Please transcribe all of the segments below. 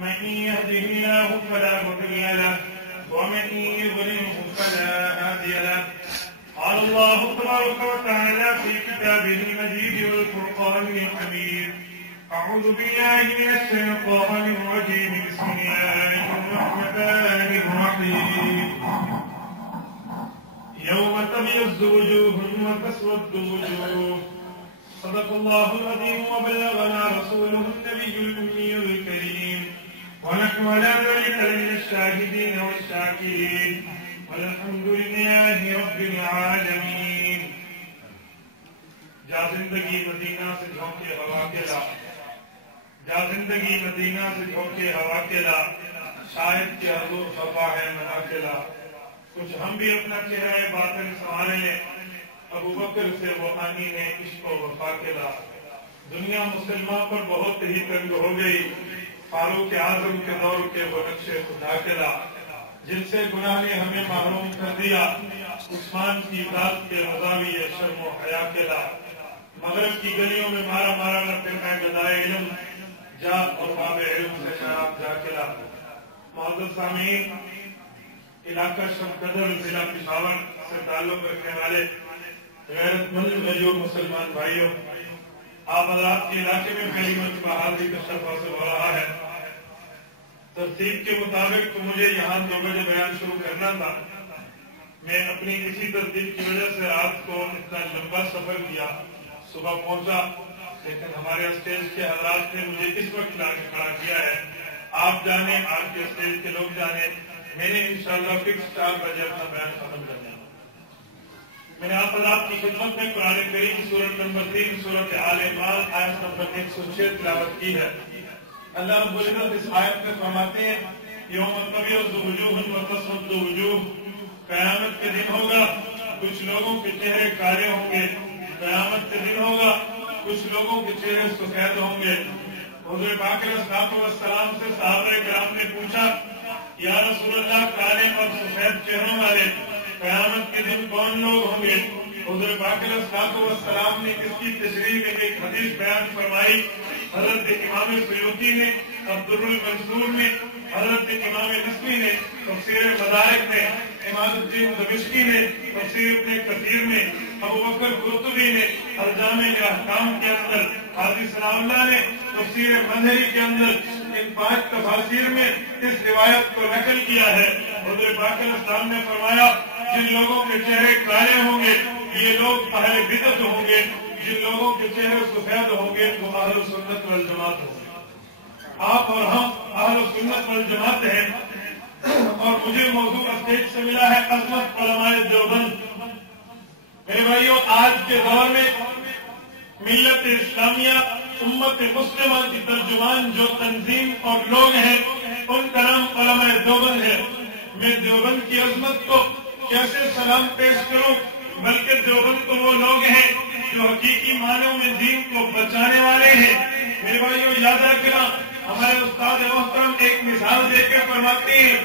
من يهده الله فلا مضل له ومن يضلله فلا هادي له. قال الله تبارك وتعالى في كتابه المجيد والفرقان الحميد: أعوذ بالله من الشيطان الرجيم. بسم الله الرحمن الرحيم. يوم تبيض وجوه وتسود وجوه. صدق الله العظيم وبلغنا رسوله النبي الأمي الكريم، ونحن على ذلك من الشاهدين والشاكرين، والحمد لله رب العالمين. جا زندگی مدینہ سے جھونکے ہوا کے لا، جا زندگی مدینہ سے جھونکے ہوا کے لا، شاید کہ حضور خفا ہے منا کے لا. کچھ ہم بھی اپنا چہرہ باطن سنوارے لیں. ابو بکر سے وہ آنی نے عشق و وفا کے لا. دنیا مسلمان پر بہت ہی تنگ ہو گئی. فاروق اعظم کے دور کے وہ نقش خدا کے لا، جن سے گناہ نے ہمیں محروم کر دیا. عثمان کی ذات کے مزاوی شرم و حیا کے لا. مغرب کی گلیوں میں مارا مارا کرتے ہیں گدائے علم، جا اور باب علم سے شراب جا کے لا. معزز سامعین، علاقہ شمقدر ضلع پشاور سے تعلق رکھنے والے غیرت مند غریب مسلمان بھائیوں، آپ حضرات کے علاقے میں پہلی مرتبہ حاضری کا شرف حاصل ہو رہا ہے. ترتیب کے مطابق تو مجھے یہاں 2 بجے بیان شروع کرنا تھا. میں اپنی اسی ترتیب کی وجہ سے رات کو اتنا لمبا سفر کیا، صبح پہنچا، لیکن ہمارے اسٹیج کے حضرات نے مجھے اس وقت لا کے کھڑا کیا ہے. آپ جانے، آپ کے اسٹیج کے لوگ جانے، میں نے انشاءاللہ فکس 4 بجے اپنا بیان ختم کرنا. میں نے آپ حضرات کی خدمت میں قرآن کریم کی سورت نمبر 3 سورت آل عمران آیت نمبر 106 تلاوت کی ہے. اللہ رب العزت اس آیت میں فرماتے ہیں: یوم تبیض وجوہ وتسود وجوہ. قیامت کے دن ہوگا، کچھ لوگوں کے چہرے کالے ہوں گے. قیامت کے دن ہوگا، کچھ لوگوں کے چہرے سفید ہوں گے. حضور پاک علیہ الصلوۃ والسلام سے صحابہ کرام نے پوچھا: یا رسول اللہ، کالے اور سفید چہروں والے قیامت کے دن کون لوگ ہوں گے؟ حضور پاک علیہ الصلوۃ والسلام نے اس کی تشریح میں ایک حدیث بیان فرمائی. حضرت امام سیوطی نے عبد المنصور نے، حضرت امام نسوی نے تفسیر مدارک میں، امام الدین دمشقی نے تفسیر ابن کثیر میں، ابو بکر قرطبی نے الجامع الاحکام کے اندر، قاضی ثناء اللہ نے تفسیر منظری کے اندر ان 5 تفاسیر میں اس روایت کو نقل کیا ہے. حضور پاک علیہ السلام نے فرمایا: جن لوگوں کے چہرے کالے ہوں گے یہ لوگ اہل بدعت ہوں گے، جن لوگوں کے چہرے سفید ہوں گے وہ اہل سنت والجماعت ہوں گے. آپ اور ہم اہل سنت والجماعت ہیں، اور مجھے موضوع اسٹیج سے ملا ہے عظمت علماء دیوبند. میرے بھائیوں، آج کے دور میں ملت اسلامیہ، امت مسلمہ کی ترجمان جو تنظیم اور لوگ ہیں، ان کا نام علماء دیوبند ہے. میں دیوبند کی عظمت کو کیسے سلام پیش کروں، بلکہ دیوبند تو وہ لوگ ہیں جو حقیقی معنوں میں دین کو بچانے والے ہیں. میرے بھائیوں، یاد رکھنا، ہمارے استاد محترم ایک مثال دے کر فرماتے ہیں: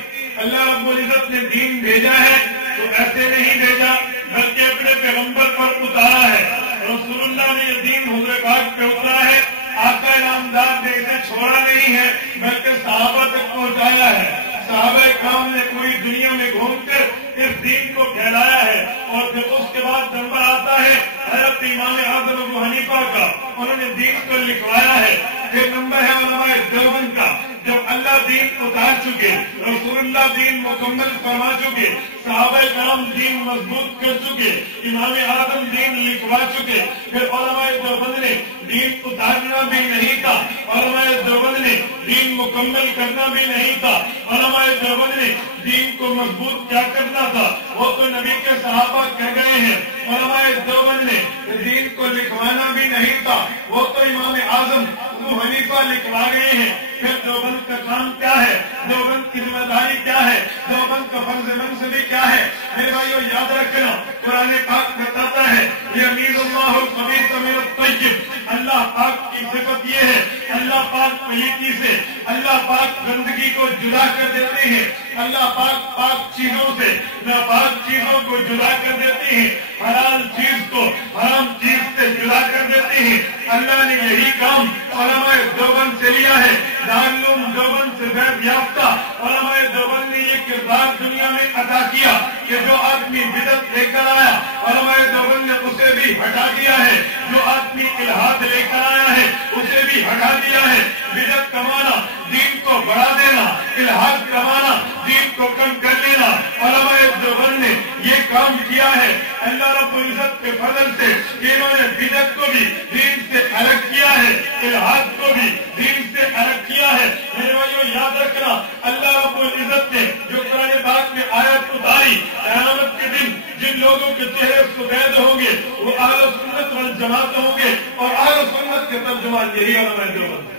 اللہ رب العزت نے دین بھیجا ہے تو ایسے نہیں بھیجا، بلکہ اپنے پیغمبر پر اتارا ہے. رسول اللہ نے یہ دین حضور پاک پہ اتارا ہے. آقا نامدار نے اسے چھوڑا نہیں ہے، بلکہ صحابہ تک پہنچایا ہے. صحابہ کرام نے پوری دنیا میں گھوم کر اس دین کو پھیلایا ہے. اور پھر اس کے بعد نمبر آتا ہے حضرت امام اعظم ابو حنیفہ کا، انہوں نے دین کو لکھوایا ہے. پھر نمبر ہے علماء دیوبند کا. جب اللہ دین اتار چکے، رسول اللہ دین مکمل فرما چکے، صحابہ کرام دین مضبوط کر چکے، امام اعظم دین لکھوا چکے، پھر علماء دیوبند نے دین اتارنا بھی نہیں تھا، علماء دیوبند نے دین مکمل کرنا بھی نہیں تھا، علماء دیوبند نے دین کو مضبوط کیا کرنا تھا وہ تو نبی کے صحابہ کہہ گئے ہیں. علماء دیوبند نے دین کو لکھوانا بھی نہیں تھا، وہ تو امام اعظم ابو حنیفہ لکھوا گئے ہیں. پھر دیوبند کا کام کیا ہے، دیوبند کی ذمہ داری کیا ہے، دیوبند کا فرض منصبی کیا ہے؟ میرے بھائیو، یاد رکھنا، قرآن پاک بتاتا ہے یمیز اللہ الخبیث من الطیب. اللہ پاک کی صفت یہ ہے، اللہ پاک پلیتی سے، اللہ پاک گندگی کو جدا کر دیتے ہیں، اللہ پاک پاک چیزوں سے ناپاک چیزوں کو جدا کر دیتے ہیں، حلال چیز کو حرام چیز سے جدا کر دیتے ہیں. اللہ نے یہی کام علماء دیوبند سے لیا ہے، دارالعلوم دیوبند سے فیض یافتہ علماء دیوبند نے یہ کردار دنیا میں ادا کیا کہ جو آدمی بدعت لے کر آیا علماء دیوبند نے اسے بھی ہٹا دیا ہے، جو آدمی الحاد لے کر آیا ہے اسے بھی ہٹا دیا ہے۔ بدعت کمانا دین کو بڑھا دینا، الحاد کمانا دین کو کم کر لینا، علماء دیوبند نے یہ کام کیا ہے۔ اللہ رب العزت کے فضل سے انہوں نے بدعت کو بھی دین سے الگ کیا ہے، الحاد کو بھی دین سے الگ کیا ہے۔ میرے بھائیو یاد رکھنا، اللہ رب العزت نے جو قرآن پاک میں آیت اتاری، قیامت کے دن جن لوگوں کے چہرے سفید ہوں گے وہ اہل سنت والجماعت ہوں گے، اور اہل سنت کے ترجمان یہی علماء دیوبند۔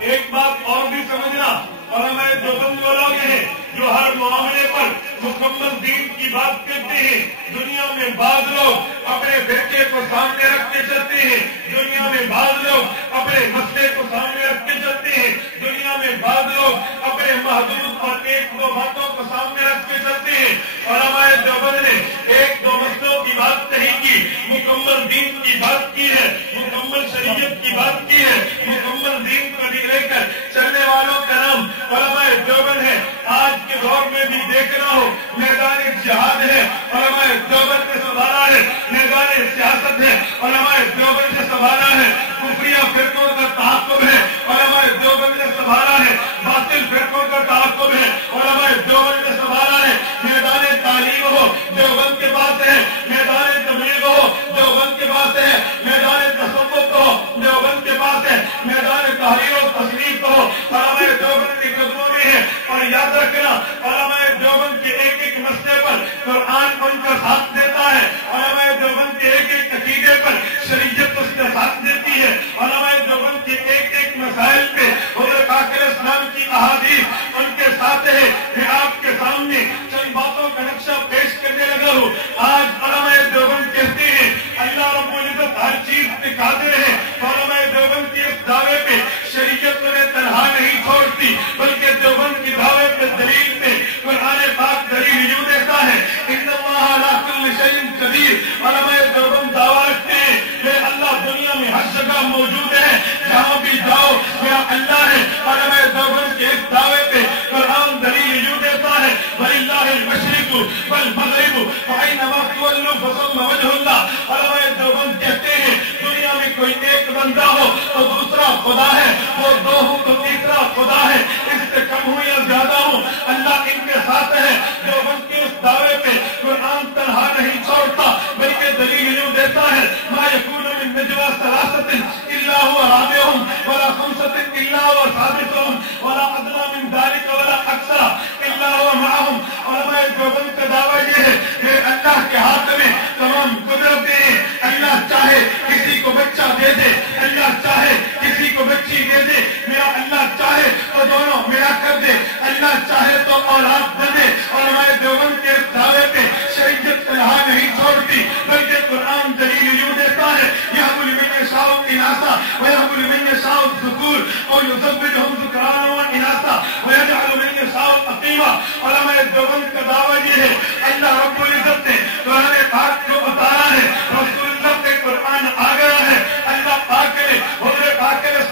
ایک بات اور بھی سمجھنا، علماء دیوبند وہ لوگ ہیں جو ہر معاملے پر مکمل دین کی بات کرتے ہیں۔ دنیا میں بعض لوگ اپنے بیٹے کو سامنے رکھ کے چلتے ہیں، دنیا میں بعض لوگ اپنے مسئلے کو سامنے رکھ کے چلتے ہیں، دنیا میں بعض لوگ اپنے محدود اور ایک دو باتوں کو سامنے رکھ کے چلتے ہیں۔ علماء دیوبند نے ایک دو مسئلوں کی بات نہیں کی، مکمل دین کی بات کی ہے، مکمل شریعت کی بات کی ہے، مکمل دین کو لے کر چلنے والوں کا نام علماء دیوبند ہے۔ آج کے دور میں بھی دیکھ رہا ہوں میدان جہاد ہے، علماء دیوبند نے سنبھالا ہے، میدان سیاست ہے، علماء دیوبند نے سنبھالا ہے، کفریہ فرقوں کا تعاقب ہے، علماء دیوبند نے سنبھالا ہے، باطل فرقوں کا تعاقب ہے، علماء دیوبند نے سنبھالا ہے۔ میدان تعلیم ہو دیوبند کے پاس ہے، میدان تبلیغ ہو دیوبند کے پاس ہے، میدان تصوف ہو دیوبند کے پاس ہے، میدان تحریر و تصنیف ہو علماء دیوبند کے قدموں میں ہے۔ اور یاد رکھنا علماء دیوبند کے ایک ایک مسئلے پر قرآن ان کا ساتھ دیتا ہے، علماء دیوبند کے ایک ایک عقیدے پر شریعت اس کا ساتھ دیتی ہے، علماء دیوبند کے ایک ایک مسائل پہ حضرت پاک اسلام کی احادیث ان کے ساتھ ہے۔ میں آپ کے سامنے چند باتوں کا نقشہ پیش کرنے لگا ہوں۔ آج علماء دیوبند کہتے ہیں اللہ رب العزت ہر چیز پہ قادر ہے، علماء دیوبند کے اس دعوے پہ شریعت انہیں تنہا نہیں چھوڑتی، بلکہ دیوبند کی دعوے پہ دلیل پہ قرآن پاک دلیل یوں دیتا ہے، ان اللہ علی کل شیء قدیر۔ علماء دیوبند دعویٰ رکھتے ہیں کہ اللہ دنیا میں ہر جگہ موجود ہے، جہاں بھی جاؤ میرا اللہ ہے۔ علماء دیوبند کے اس دعوے پہ قرآن دلیل یوں دیتا ہے، وَلِلَّهِ الْمَشْرِقُ وَالْمَغْرِبُ فَأَيْنَمَا تُوَلُّوا فَثَمَّ وَجْهُ اللَّهِ۔ علماء دیوبند کہتے ہیں دنیا میں کوئی ایک بندہ ہو تو دوسرا خدا ہے، وہ دو ہو تو تیسرا خدا ہے، اس سے کم ہو یا زیادہ ہو اللہ ان کے ساتھ ہے۔ دیوبند کے اس دعوے پہ قرآن تنہا نہیں چھوڑتا بلکہ دلیل یوں دیتا ہے، ما یکون من نجوى ثلاثة الا هو رابعهم ولا خمسة الا هو سادسهم ولا ادنى من ذلك ولا اکثر الا هو معهم۔ علماء دیوبند کا دعویٰ یہ ہے کہ اللہ کے ہاتھ میں تمام قدرتیں ہیں، اللہ چاہے کسی کو بچہ دے دے، اللہ چاہے کسی کو بچی دے دے، میرا اللہ چاہے تو دونوں میرا کر دے، اللہ چاہے تو اولاد دے دے۔ علماء دیوبند کے دعوے پہ شریعت تنہا نہیں چھوڑتی بلکہ قرآن دلیل یوں دیتا ہے، یہب لمن یشاء اناثا ویہب لمن یشاء الذکور اور یزوجہم ذکرانا واناثا ویجعل من یشاء عقیما۔ علماء دیوبند کا دعویٰ یہ ہے اللہ رب العزت نے قرآن پاک کو اتارا ہے، رسول اللہ کے قرآن آ گیا ہے، اللہ پاک نے حضور پاک علیہ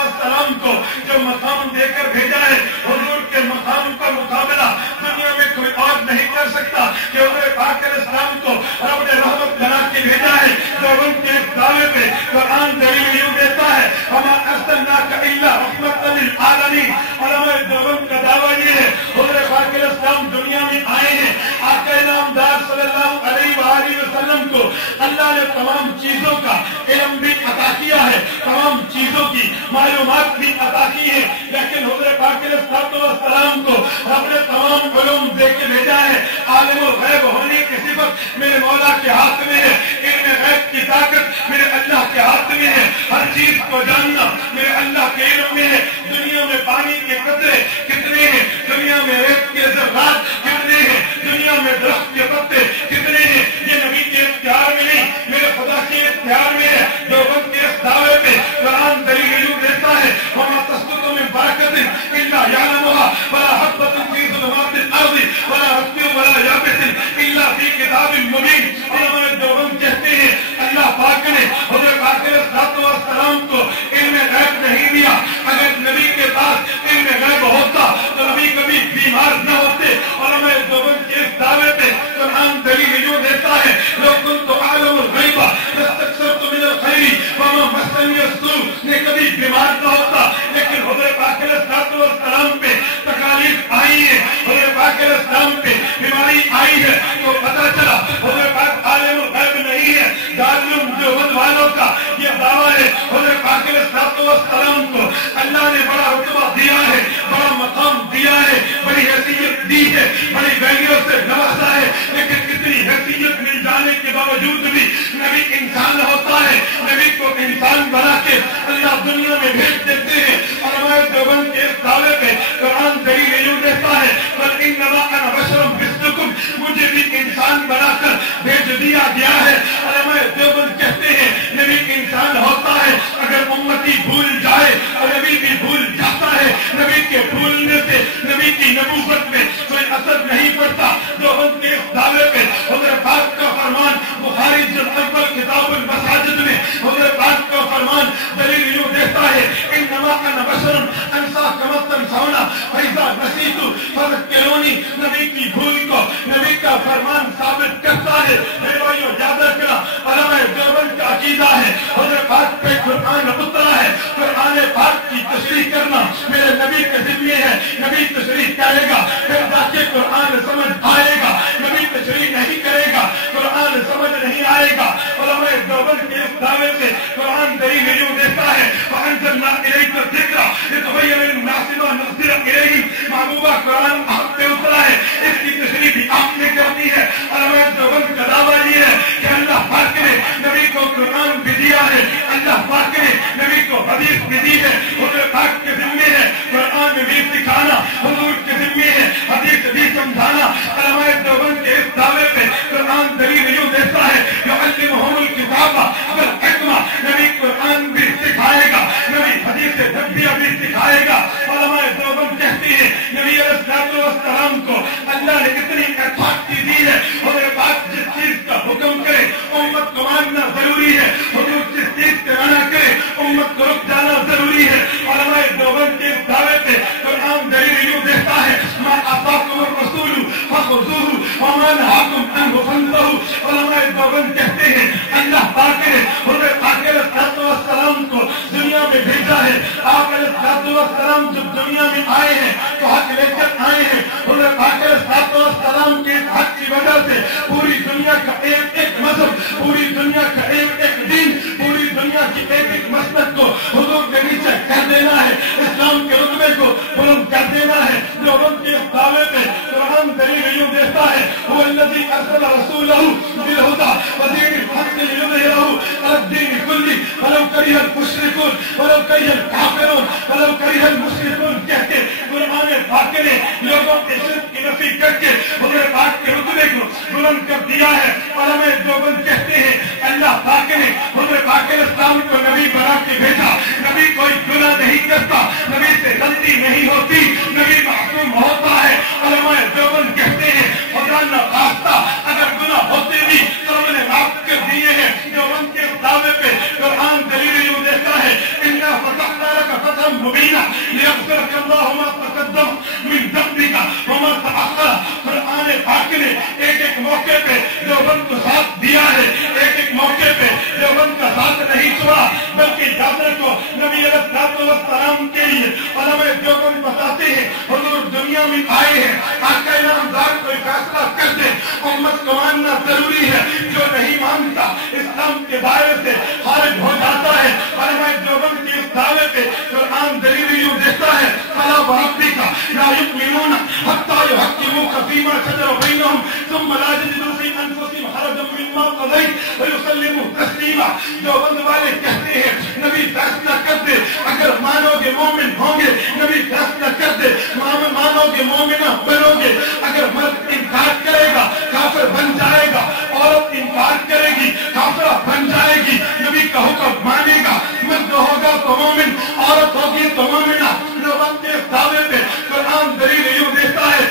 السلام کو جو مقام دے کر بھیجا ہے، حضور کے مقام کا مقابلہ دنیا میں کوئی اور نہیں کر سکتا کہ حضور پاک علیہ السلام کو رب نے رحمت بنا کے بھیجا ہے۔ دیوبند کے اس دعوے پہ قرآن دلیل یوں دیتا ہے، وما ارسلناک الا رحمۃ للعالمین۔ علماء دیوبند کا دعویٰ یہ ہے حضور پاک علیہ السلام دنیا میں آئے ہیں، آقا نامدار صلی اللہ علیہ وآلہ وسلم کو اللہ نے تمام چیزوں کا علم بھی عطا کیا ہے، تمام چیزوں کی معلومات بھی عطا کی ہے، لیکن حضور پاک علیہ السلام کو رب نے تمام علوم دے کے بھیجا ہے۔ عالم الغیب ہونے کی صفت میرے مولا کے ہاتھ میں ہے، علم غیب کی طاقت میرے اللہ کے ہاتھ میں ہے، ہر چیز کو جاننا میرے اللہ کے علم میں ہے۔ دنیا میں پانی کے قطرے کتنے ہیں، دنیا میں ریت کے ذرات کتنے ہیں، دنیا میں درخت کے پتے کتنے ہیں، یہ نبی کے اختیار میں نہیں میرے خدا کے اختیار میں ہے۔ دیوبند کے اس دعوے پہ قرآن دلیل یوں دیتا ہے، وما تسقط من برکۃ الا یعلمها ولا حبۃ فی ظلمات الارض ولا رطب ولا یابس الا فی کتاب مبین۔ علماء دیوبند کہتے ہیں اللہ پاک نے حضرت پاک علیہ السلام کو علم غیب نہیں نہیں دیا. اگر نبی کے پاس علم غیب ہوتا تو نبی کبھی بیمار نہ ہوتے. اور ہمیں دیوبند کے اس دعوے پہ قرآن دلیل یوں دیتا ہے لو کنت اعلم الغیب لاستکثرت من الخیر وما مسنی السوء. نے کبھی بیمار نہ ہوتا لیکن حضرت پاک علیہ الصلوۃ والسلام پہ تکالیف آئی ہے, حضرت پاک علیہ السلام پہ بیماری آئی ہے تو پتہ چلا حضرت پاک عالم الغیب نہیں ہے. دارالعلوم دیوبند والوں کا یہ دعویٰ ہے حضرت پاک علیہ الصلوۃ والسلام کو اللہ نے بڑا رتبہ دیا ہے, بڑا مقام دیا ہے, بڑی حیثیت دی ہے, بڑی ویلیو سے نوازا ہے. لیکن اتنی حیثیت مل جانے کے باوجود بھی نبی انسان ہوتا ہے. نبی کو انسان بنا کے اللہ دنیا میں بھیج دیتے ہیں. اور ہمارے دیوبند کے اس دعوے پہ قرآن دلیل یوں دیتا ہے بل انما انا بشر مثلکم, مجھے بھی انسان بنا کر بھیج دیا گیا ہے. اور ہمارے دیوبند کہتے ہیں نبی انسان ہوتا ہے. اگر امتی بھول جائے اور نبی بھی بھول جاتا ہے, نبی کے بھولنے سے نبی کی نبوت میں کوئی اثر نہیں پڑتا. دیوبند کے اس دعوے پہ حضرت پاک کا فرمان بخاری جلد اول کتاب المساجد میں حضرت پاک کا فرمان دلیل یوں دیتا ہے انما انا بشر انسا کما تنسون فاذا نسیت فذکرونی. نبی کی بھول کو نبی کا فرمان ثابت کرتا ہے. میرے بھائیو یاد رکھنا علماء دیوبند کا عقیدہ ہے حضرت پاک پہ قرآن اترا ہے, قرآن پاک کی تشریح کرنا میرے نبی کے ذمے ہے. نبی تشریح کرے گا پھر جا کے قرآن سمجھ آئے گا. نبی تشریح نہیں کرے گا قرآن سمجھ نہیں آئے گا. علماء دیوبند کے اس دعوے سے قرآن دلیل یوں دیتا ہے وانزلنا الیک الذکر لتبین للناس ما نزل الیہم. محبوبہ قرآن آپ پہ اترا ہے, اس کی تشریح بھی آپ نے کرنی ہے. علماء دیوبند کا دعویٰ یہ ہے کہ اللہ پاک نے نبی کو قرآن بھی دیا ہے, اللہ پاک نے نبی کو حدیث بھی دی ہے. حضرت پاک کے ذمے ہے قرآن بھی سکھانا, حضور کے ذمے ہے حدیث بھی سمجھانا. علماء دیوبند کے اس دعوے پہ قرآن دلیل یوں دیتا ہے یعلمہم الکتاب والحکمہ. نبی قرآن بھی سکھائے گا, نبی حدیث نبویہ بھی سکھائے گا. علماء دیوبند کہتی ہے نبی علیہ الصلوۃ والسلام کو اللہ نے اتنی اتھارٹی دی ہے. حضرت پاک جس چیز کا حکم کرے امت کو ماننا ضروری ہے, حضور جس چیز سے منع کرے امت کو رک جانا ضروری ہے. علماء دیوبند کے اس دعوے پہ قرآن دلیل یوں دیتا ہے ما آتاکم الرسول فخذوہ وما نہاکم عنہ فانتہوا. علماء دیوبند کہتے ہیں اللہ پاک نے حضرت پاک علیہ الصلوۃ والسلام کو دنیا میں بھیجا ہے. آپ علیہ الصلوۃ والسلام جب دنیا میں آئے ہیں تو حق لے کر آئے ہیں. حضرت پاک علیہ الصلوۃ والسلام کے حق کی وجہ سے پوری دنیا کا ایک ایک مذہب, پوری دنیا کا ایک ایک دین, پوری دنیا کی ایک ایک مسلک کو حضور کے نیچے کر دینا ہے, اسلام کے رتبے کو بلند کر دینا ہے. دیوبند کے اس دعوے پہ قرآن دلیل یوں دیتا ہے هو الذی ارسل رسولہ بالہدی ودین الحق لیظہرہ علی الدین کلہ ولو کرہ المشرکون ولو کرہ الکافرون ولو کرہ المشرکون. کہتے قرآن پاک نے لوگوں کے شرک کی نفی کر کے حضرت پاک کے رتبے کو بلند کر دیا ہے. علماء دیوبند کہتے ہیں اللہ پاک نے حضرت پاک علیہ السلام کو نبی بنا کے بھیجا. نبی کوئی گناہ نہیں کرتا, نبی سے غلطی نہیں ہوتی, نبی معصوم ہوتا ہے. علماء دیوبند کہتے ہیں خدا نہ خواستہ اگر گناہ ہوتے بھی تو ہم نے معاف کر دیے ہیں. دیوبند کے دعوے پہ قرآن دلیل یوں دیتا ہے انا فتحنا لک فتحا مبینا لیغفرک اللہ ما تقدم من ذنبک وما تأخر. قرآن پاک نے ایک ایک موقع پہ دیوبند کو ساتھ دیا ہے, ایک ایک موقع پہ دیوبند کا ساتھ نہیں چھوڑا, بلکہ یاد رکھو نبی علیہ الصلوۃ والسلام کے لیے علماء دیوبند بتاتے ہیں حضور دنیا میں آئے ہیں, آقا انعامدار کوئی فیصلہ کر دے امت کو ماننا ضروری ہے. جو نہیں مانتا اسلام کے دائرے سے خارج ہو جاتا ہے. علماء دیوبند کے اس دعوے پہ قرآن دلیل یوں دیتا ہے فلا وربک لا یؤمنون حتی یحکموک فیما شجر بینہم ثم لا یجدوا فی انفسہم حرجا مما قضیت ویسلموا تسلیما. دیوبند والے کہتے ہیں نبی فیصلہ کر دے, اگر مانو گے مومن ہوں گے. نبی فیصلہ کر دے مانو گے مومنہ بنو گے. اگر مرد انکار کرے گا کافر بن جائے گا, عورت انکار کرے گی کافرہ بن جائے گی. نبی کا حکم مانے گا, مرد ہوگا تو مومن, عورت ہوگی تو مومنہ. دیوبند کے دعوے پہ قرآن دلیل یوں دیتا ہے,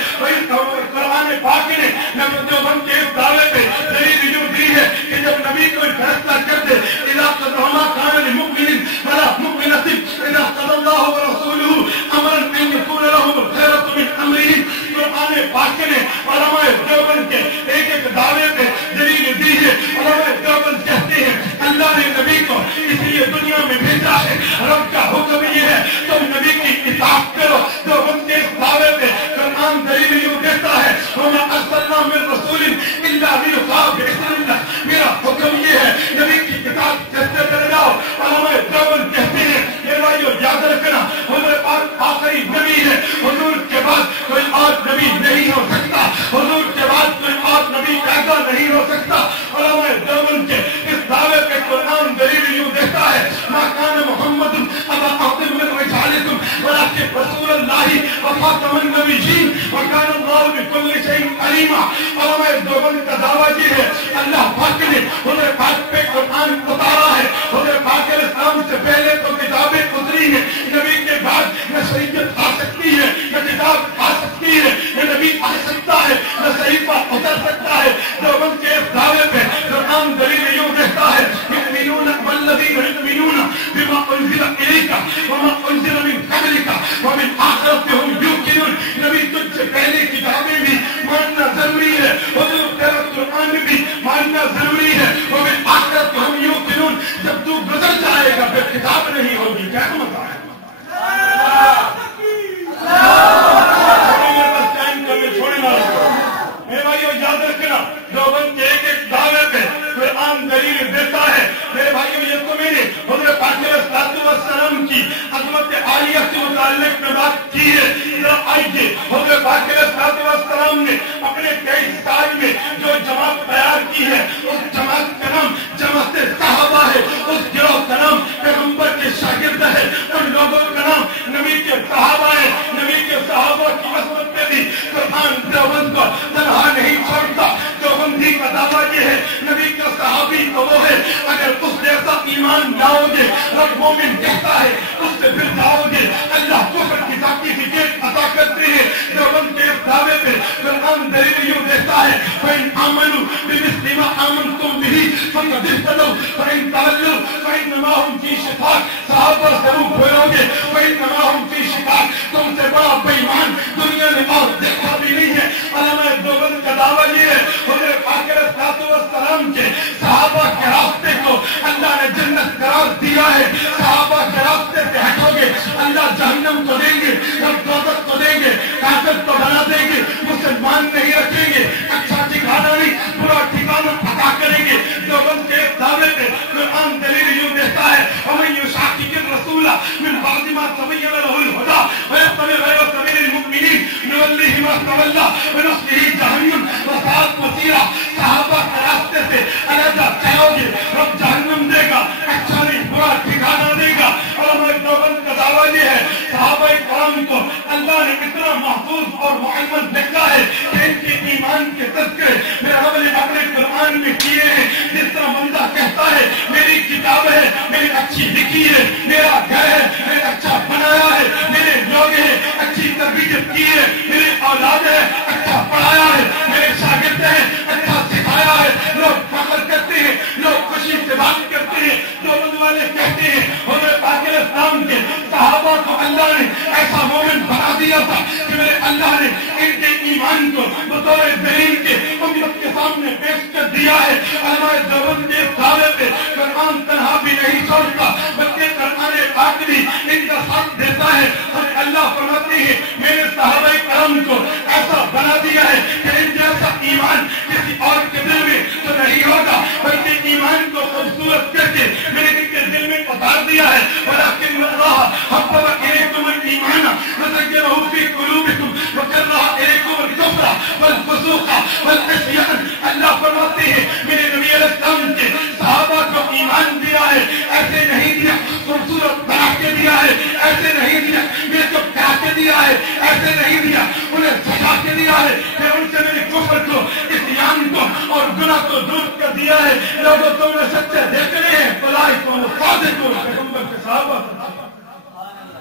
قرآن پاک نے دیوبند کے دعوے پہ دلیل یوں دی ہے کہ جب نبی کوئی فیصلہ کر دے اذا قضى ما كان لمؤمن ولا مؤمنة اذا قضى علماء دیوبند کا دعویٰ یہ ہے اللہ پاک نے حضور پاک پہ قرآن اتارا ہے. حضور پاک علیہ السلام سے پہلے تو کتابیں اتری ہیں, نبی کے بعد نہ شریعت آ سکتی ہے نہ کتاب آ سکتی ہے نہ نبی آ سکتا ہے نہ صحیفہ اتر سکتا ہے. دیوبند کے اس دعوے پہ قرآن دلیل یوں کہتا ہے یؤمنون والذین یؤمنون بما انزل الیک وما انزل من قبلک وبالآخرۃ هم یوقنون. نبی تجھ سے پہلے کتابیں بھی ماننا ضروری ہے, حضور تیرا قرآن بھی ماننا ضروری ہے. وبالآخرۃ هم یوقنون. جب تو گزر جائے گا پھر کتاب نہیں ہوگی. کیا مزہ ہے. میرے بھائیو یاد رکھنا دیوبند کے ایک ایک دعوے پہ قرآن دلیل دیتا ہے. میرے بھائیو یہ تو میں نے حضرت پاک علیہ الصلوۃ والسلام کی عظمت عالیہ سے متعلق میں بات کی ہے. آئیے حضرت پاک علیہ الصلوۃ والسلام نے اپنے 23 سال میں جو جماعت تیار کی ہے اس جماعت کا نام جماعت صحابہ ہے. اس گروہ کا نام پیغمبر کے شاگرد ہے. ان لوگوں کا نام نبی کے صحابہ ہے. نبی کے صحابہ کی عظمت پہ بھی قرآن دیوبند کو تنہا نہیں چھوڑتا. دیوبندی کا دعویٰ یہ ہے نبی کا صحابی تو وہ ہے اگر اس جیسا ایمان لاؤ گے رب مومن کہتا ہے اس سے پھر جاؤ گے. اللہ کفر کی سرٹیفکیٹ عطا کرتے ہیں. دیوبند کے دعوے پہ قرآن دلیل یوں دیتا ہے فَإِنْ آمَنُوا بِمِثْلِ مَا آمَنْتُمْ بِهِ فَقَدِ اهْتَدَوْا وَإِنْ تَوَلَّوْا فَإِنَّمَا هُمْ فِي شِقَاقٍ. صحابہ ضرور بولو گے فَإِنَّمَا هُمْ فِي شِقَاقٍ. تم سے بڑا بے ایمان دنیا میں اور دیکھا بھی نہیں ہے. علماء دیوبند کا دعویٰ یہ ہے حضرت پاک علیہ الصلوۃ والسلام کے صحابہ کے راستے کو اللہ نے جنت قرار دیا ہے. صحابہ کے راستے سے ہٹو گے اللہ جہنم کو دیں گے, دوزخ کو دیں گے, کافر کو بنا دیں گے, مسلمان نہیں رکھیں گے, اچھا ٹھکانا نہیں برا ٹھکانا عطا کریں گے. دیوبند کے دعوے پہ قرآن دلیل یوں دیتا ہے وَمَن يُشَاقِقِ الرَّسُولَ مِن بَعْدِ مَا تَبَيَّنَ لَهُ الْهُدَىٰ وَيَتَّبِعْ غَيْرَ سَبِيلِ الْمُؤْمِنِينَ نُوَلِّهِ مَا تَوَلَّىٰ وَنُصْلِهِ جَهَنَّمَ وَسَاءَتْ مَصِيرًا. صحابہ کے راستے سے علیحدہ چلو گے رب جہنم دے گا, اچھا نہیں برا ٹھکانا دے گا. علماء دیوبند کا دعویٰ یہ ہے صحابہ کرام کو اللہ نے اتنا محفوظ اور معین لکھا ہے کہ ان کے ایمان کے تذکرے میرے رب نے اپنے قرآن میں کیے ہیں. جس طرح بندہ کہتا ہے میری کتاب ہے, میری اچھی لکھی ہے, میرا گھر ہے, میرے اچھا بنایا ہے, میرے لوگ ہیں اچھی تربیت کی ہے, میری اولاد ہے اچھا پڑھایا ہے, میرے شاگرد ہیں اچھا سکھایا ہے. لوگ فخر کرتے ہیں, لوگ خوشی سے بات کرتے ہیں. دیوبند والے کہتے ہیں حضرت پاک علیہ السلام کے صحابہ کو اللہ نے ایسا مومن بنا دیا تھا کہ میرے اللہ نے ان کے ایمان کو بطور دلیل کے امت کے سامنے پیش کر دیا ہے. علماء دیوبند کے دعوے پہ قرآن تنہا بھی نہیں چھوڑتا بلکہ قرآن پاک بھی ان کا ساتھ دیتا ہے. اور اللہ فرماتے ہیں میرے صحابہ کرام کو ایسا بنا دیا ہے کہ ان جیسا ایمان کسی اور کے دل میں تو نہیں ہوگا بلکہ ایمان کو خوبصورت کر کے میں نے ان کے دل میں اتار دیا ہے. وَلَٰكِنَّ اللَّهَ حَبَّبَ إِلَيْكُمُ الْإِيمَانَ وَزَيَّنَهُ فِي قُلُوبِكُمْ وَكَرَّهَ إِلَيْكُمُ الْكُفْرَ وَالْفُسُوقَ وَالْعِصْيَانَ. اللہ فرماتے ہیں میرے نبی علیہ السلام کے صحابہ کو ایمان دیا ہے, ایسے نہیں دیا خوبصورت بنا کے دیا ہے, ایسے نہیں دیا میک اپ کرا کے دیا ہے, ایسے نہیں دیا انہیں سجا کے دیا ہے کہ ان سے میرے کفر کو عصیان کو اور گناہ کو دور کر دیا ہے. لوگوں تم نے سچے دیکھ رہے ہیں فلاح کو صادق کو پیغمبر کے صحابہ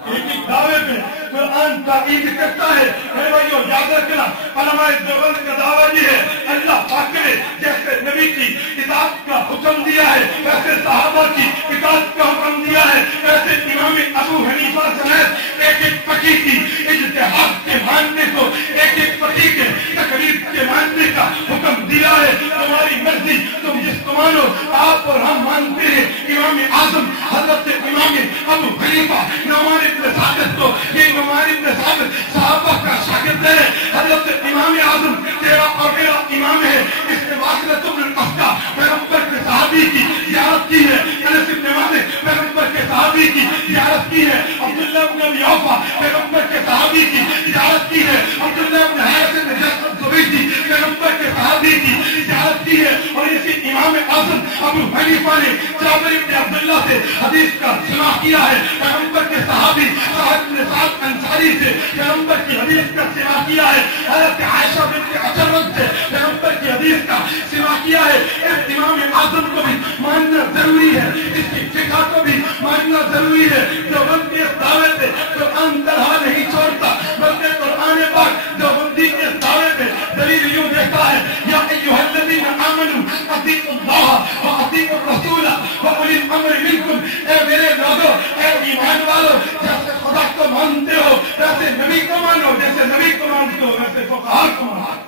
ایک ایک دعوے پہ قرآن تاکید کرتا ہے. میرے بھائیو یاد رکھنا علماء دیوبند کا دعویٰ یہ ہے اللہ پاک نے جیسے نبی کی اطاعت کا حکم دیا ہے ویسے صحابہ کی اطاعت کا حکم دیا ہے, ویسے امام ابو حنیفہ سمیت ایک ایک فقیہ کی اجتہاد کے ماننے کو ایک ایک فقیہ کے تقریب کے ماننے کا حکم دیا ہے. تمہاری مرضی تم جس کو مانو, آپ اور ہم مانتے ہیں امام اعظم حضرت امام ابو حنیفہ نعمان ابن ثابت کو. یہ نعمان ابن ثابت صحابہ کا شاگرد ہے. حضرت امام اعظم تیرا اور میرا امام ہے. اس نے واصلۃ بن الاسقا پیغمبر کے صحابی کی زیارت کی ہے, انس بن مالک پیغمبر کے صحابی کی زیارت کی ہے, عبداللہ بن ابی اوفا پیغمبر کے صحابی کی زیارت کی ہے, عبداللہ بن حارث بن زبیدی پیغمبر کے صحابی کی زیارت کی ہے. اور اسی امام اعظم ابو حنیفہ نے جابر بن عبداللہ سے حدیث کا سنا کیا ہے پیغمبر کے صحابی صحابی سعد بن سعد انصاری سے پیغمبر کی حدیث کا سماع کیا ہے، حضرت عائشہ بنت عجرت سے پیغمبر کی حدیث کا سماع کیا ہے. اس امام اعظم کو بھی ماننا ضروری ہے، اس کی فقہ کو بھی ماننا ضروری ہے. دیوبند کے دعوے پہ قرآن طرح نہیں چھوڑتا، بلکہ قرآن پاک دیوبندی کے دعوے پہ دلیل یوں دیتا ہے، یا ایھا الذین آمنوا اطیعوا اللہ واطیعوا الرسول واولی الامر منکم. اے میرے لوگوں، اے ایمان والو، جیسے خدا کو مانتے ہو ویسے نبی کو مانو، جیسے نبی کو مانتے ہو ویسے فقہاء کو مانو.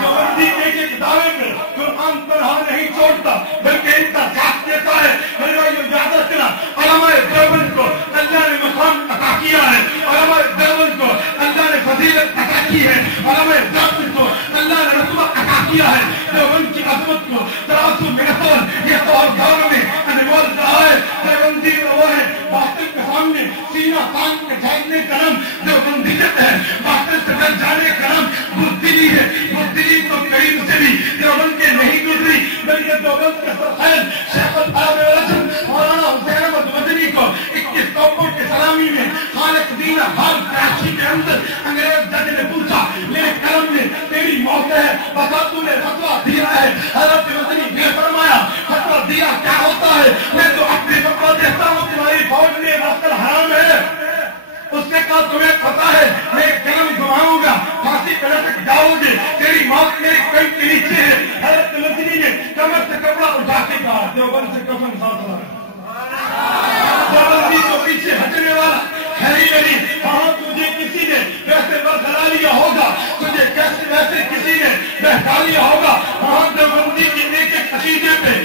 دیوبندی ایک ایک دعوے پہ قرآن طرح نہیں چھوڑتا، بلکہ ان کا ساتھ دیتا ہے. میرے بھائیو یاد رکھنا، علماء دیوبند کو اللہ نے مقام عطا کیا ہے، علماء دیوبند کو اللہ نے فضیلت عطا کی ہے، علماء دیوبند کو اللہ نے رتبہ عطا کیا ہے. دیوبند کی عظمت کو ترازو میں نسل یہ تو اور دور میں انمول رہا ہے. دیوبندی وہ ہے باطل کے سامنے سینہ تان کے جھانکنے کا نام دیوبندیت ہے، باطل سے ڈر جانے کا نام بزدلی ہے. بزدلی تو قریب سے بھی دیوبند کے نہیں گزری، بلکہ دیوبند کے سرخیل شیخ العالم الرسم مولانا حسین احمد مدنی کو 21 توپوں کی سلامی میں خالق دین ہال کراچی کے اندر انگریز جج نے پوچھا، میرے قلم میں تیری موت ہے، بتا تو نے فتویٰ دیا ہے. حضرت مدنی نے فرمایا فتویٰ دیا کیا ہوتا ہے، میں تو اپنی فتویٰ دیتا ہوں، تمہاری فوج میں رفتر حرام ہے. اس نے کہا تمہیں پتا ہے میں قلم گھماؤں گا پھانسی پہ لٹک جاؤ گے، تیری موت میرے قلم کے نیچے ہے. حضرت مدنی نے کمر سے کپڑا اٹھا کے کہا دیوبند سے کفن ساتھ لا. دیوبندی تو پیچھے ہٹنے والا ہے ہی نہیں. ہاں تجھے کسی نے ویسے برخلا لیا ہوگا، تجھے ویسے کسی نے بہکا لیا ہوگا. ہاں دیوبندی کے ایک ایک عقیدے پہ